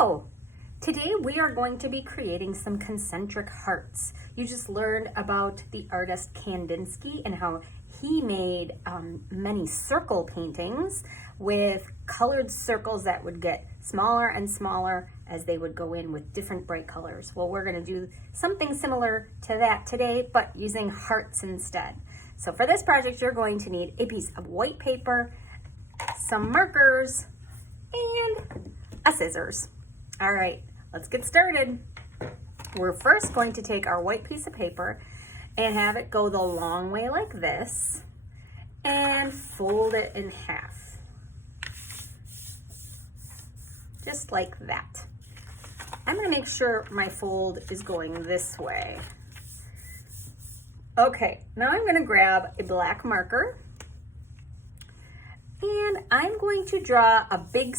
So today we are going to be creating some concentric hearts. You just learned about the artist Kandinsky and how he made many circle paintings with colored circles that would get smaller and smaller as they would go in with different bright colors. Well, we're going to do something similar to that today, but using hearts instead. So for this project, you're going to need a piece of white paper, some markers, and a scissors. All right, let's get started. We're first going to take our white piece of paper and have it go the long way like this and fold it in half. Just like that. I'm going to make sure my fold is going this way. Okay, now I'm going to grab a black marker and I'm going to draw a big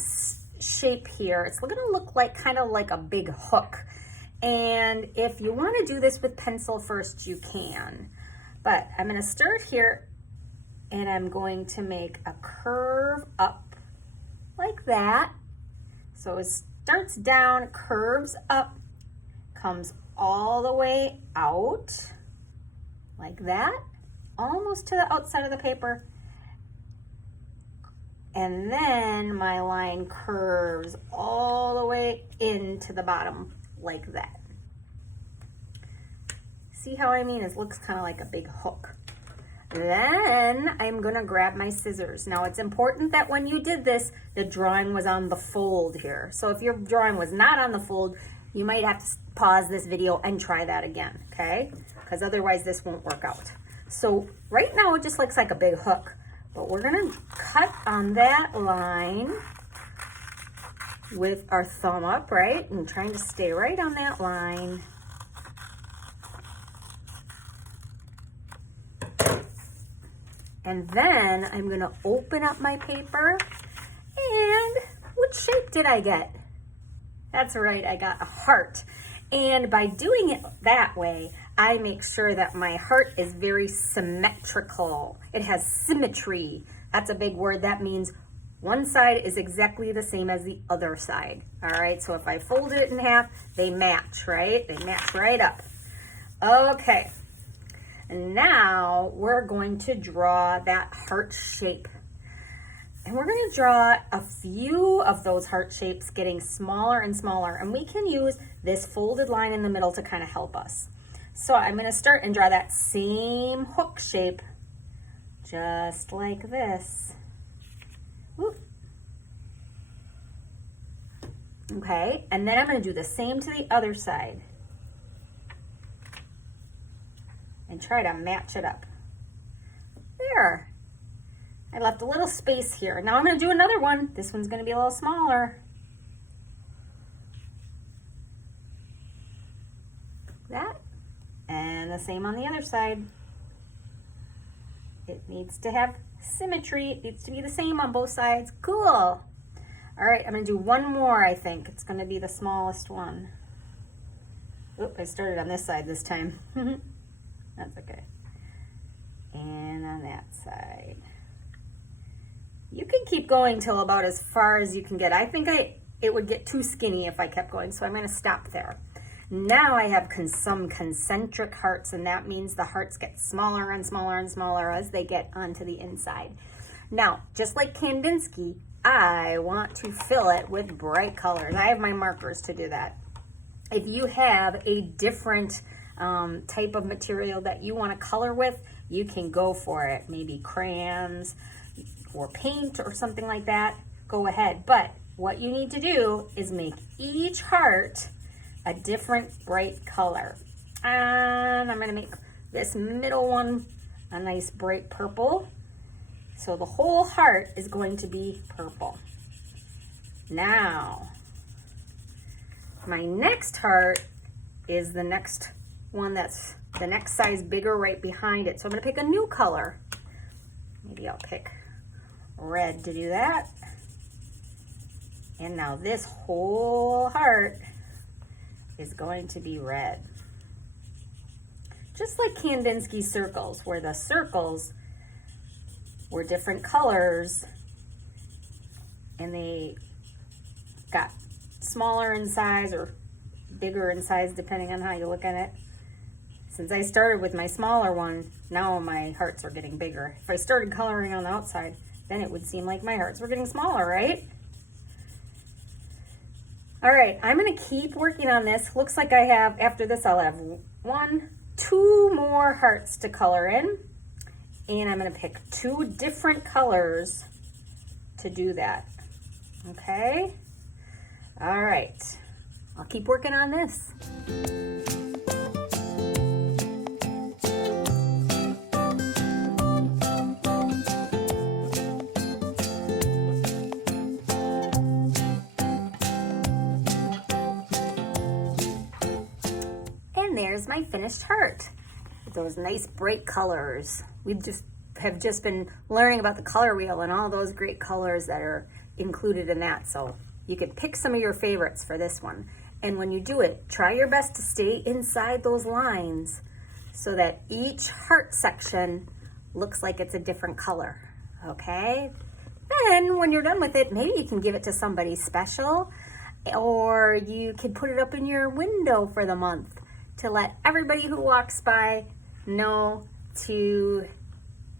shape here. It's going to look like kind of like a big hook. And if you want to do this with pencil first, you can. But I'm going to start here and I'm going to make a curve up like that. So it starts down, curves up, comes all the way out like that, almost to the outside of the paper. And then my line curves all the way into the bottom like that. See how I mean? It looks kind of like a big hook. Then I'm gonna grab my scissors. Now it's important that when you did this, the drawing was on the fold here. So if your drawing was not on the fold, you might have to pause this video and try that again, okay? Because otherwise this won't work out. So right now it just looks like a big hook, but we're gonna cut on that line with our thumb up, right? And trying to stay right on that line. And then I'm gonna open up my paper, and what shape did I get? That's right, I got a heart. And by doing it that way, I make sure that my heart is very symmetrical. It has symmetry. That's a big word. That means one side is exactly the same as the other side. All right, so if I fold it in half, they match, right? They match right up. Okay. And now we're going to draw that heart shape. And we're going to draw a few of those heart shapes getting smaller and smaller. And we can use this folded line in the middle to kind of help us. So I'm going to start and draw that same hook shape just like this. Whoop. Okay, and then I'm going to do the same to the other side. And try to match it up. There. I left a little space here. Now I'm going to do another one. This one's going to be a little smaller. That. And the same on the other side. It needs to have symmetry. It needs to be the same on both sides. Cool. All right, I'm going to do one more, I think. It's going to be the smallest one. Oop, I started on this side this time. That's okay. And on that side. You can keep going till about as far as you can get. I think it would get too skinny if I kept going, so I'm going to stop there. Now I have some concentric hearts, and that means the hearts get smaller and smaller and smaller as they get onto the inside. Now, just like Kandinsky, I want to fill it with bright colors. I have my markers to do that. If you have a different type of material that you want to color with, you can go for it. Maybe crayons or paint or something like that. Go ahead. But what you need to do is make each heart a different bright color. And I'm going to make this middle one a nice bright purple. So the whole heart is going to be purple. Now, my next heart is the next one that's the next size bigger right behind it. So I'm going to pick a new color. Maybe I'll pick red to do that. And now this whole heart is going to be red. Just like Kandinsky circles, where the circles were different colors and they got smaller in size or bigger in size, depending on how you look at it. Since I started with my smaller one, now my hearts are getting bigger. If I started coloring on the outside, then it would seem like my hearts were getting smaller, right? All right, I'm gonna keep working on this. Looks like I have, after this, I'll have 2 more hearts to color in. And I'm gonna pick 2 different colors to do that, okay? All right, I'll keep working on this. And there's my finished heart with those nice bright colors. We have just been learning about the color wheel and all those great colors that are included in that. So you could pick some of your favorites for this one. And when you do it, try your best to stay inside those lines so that each heart section looks like it's a different color, okay? Then when you're done with it, maybe you can give it to somebody special, or you can put it up in your window for the month to let everybody who walks by know to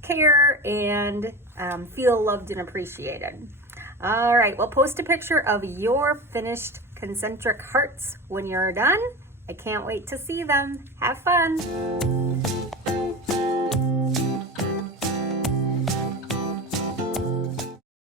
care and feel loved and appreciated. All right, well, post a picture of your finished concentric hearts when you're done. I can't wait to see them. Have fun.